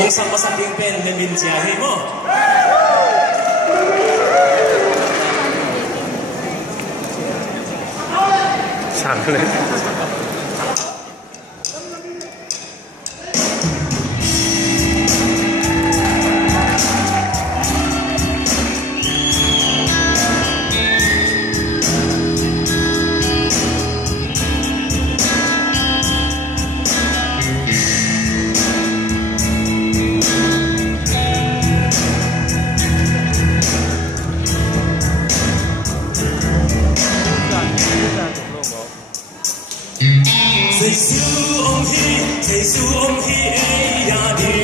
kung saan masakting pen na minsiyahe mo. Sanglet. Giê xu ông hi ấy ya đi,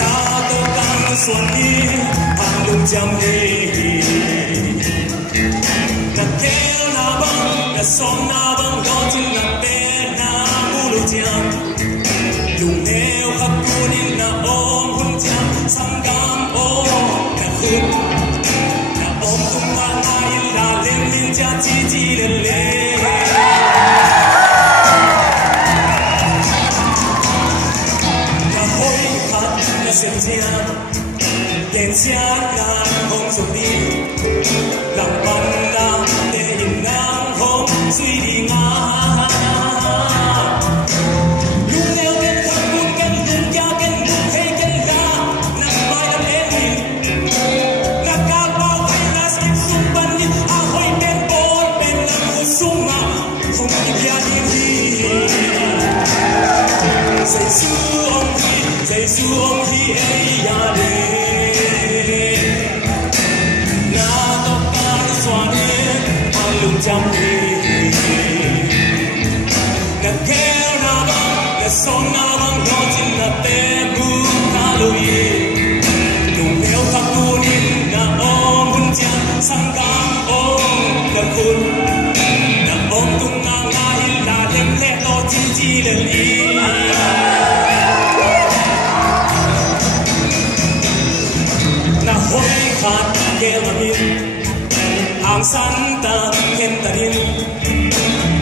ta tô căng xuân đi, hàng lùng chăm đi, na kéo na băng, na sóng na băng, đó chính là bé na bulu chăm, lùng neo khắp cuốn na ôm hôn chăm, sang gam ôm na khut, na ôm tung na ai là lên lên cha chi lên lên. Xem đèn sáng ngang hông sụp đi lòng băng nam để nhìn ngang hông suy đi ngang lúc neo tên khắp cuốn kênh đường cha kênh đường hay kênh ra nằm vai âm ế đi nakabaw ay nasip sumban đi ahoy bên bồn bên nằm hút sung mà không kịp ya đi Giê xu ông hi ấy ya đi, na tóc cắt xóa đi, hàng lùng chăm đi, na kéo na băng, na sóng na băng, đó chính là bé bu na lùi, lùng theo khắp cuốn na ôm hôn chăm, sang cam ôm na khôn, na ôm tung na ngay là lên lẽ to chi lên đi. Hoi khat ke mamin ang santa hentarin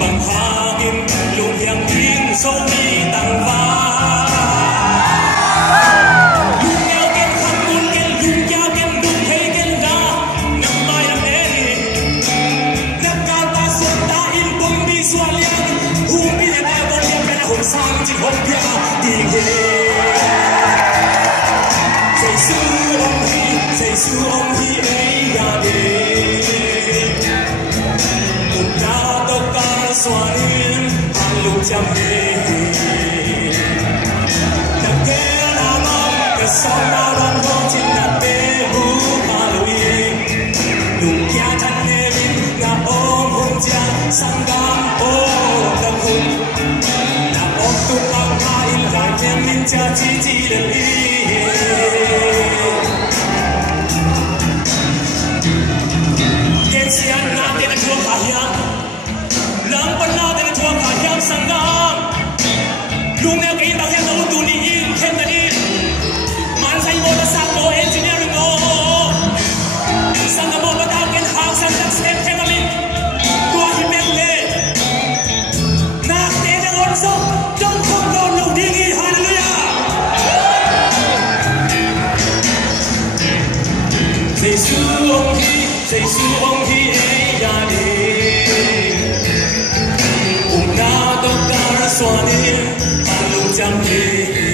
bang hagin lumyang din so mi tangwa lumyaw ken khatun ken lumyaw ken dum hey ken da nang mayam eri nakata sota in bumbi swalyan humbi na ba ya pena hom sang chi hom pya ding he Giê xu ông hi ấy ya đi, một na tóc cắt xóa đi, hàng lùng chăm đi, na kéo na băng, na sóng na băng, đó chính là bé bu ma lùi, lùng kia thân nề bin, na ôm hôn cha, sang gam ôm na khut, na ôm tung ang hai lại thêm min cha chi lên đi. Siang na din ang tuwang kahiyang Lampan na din ang tuwang kahiyang Sanggam Lungaw kayo bakit na utuniin Hendanin Mansay mo na sang mo Engineering mo Sanggam mo batakin Hang sanggam step Hemamin Tua himekle Nakten ang orso Don't come down no dingin Hallelujah Giê xu ông hi ấy ya đi, cùng na tóc cắt xóa đi, hàng lùng chăm đi.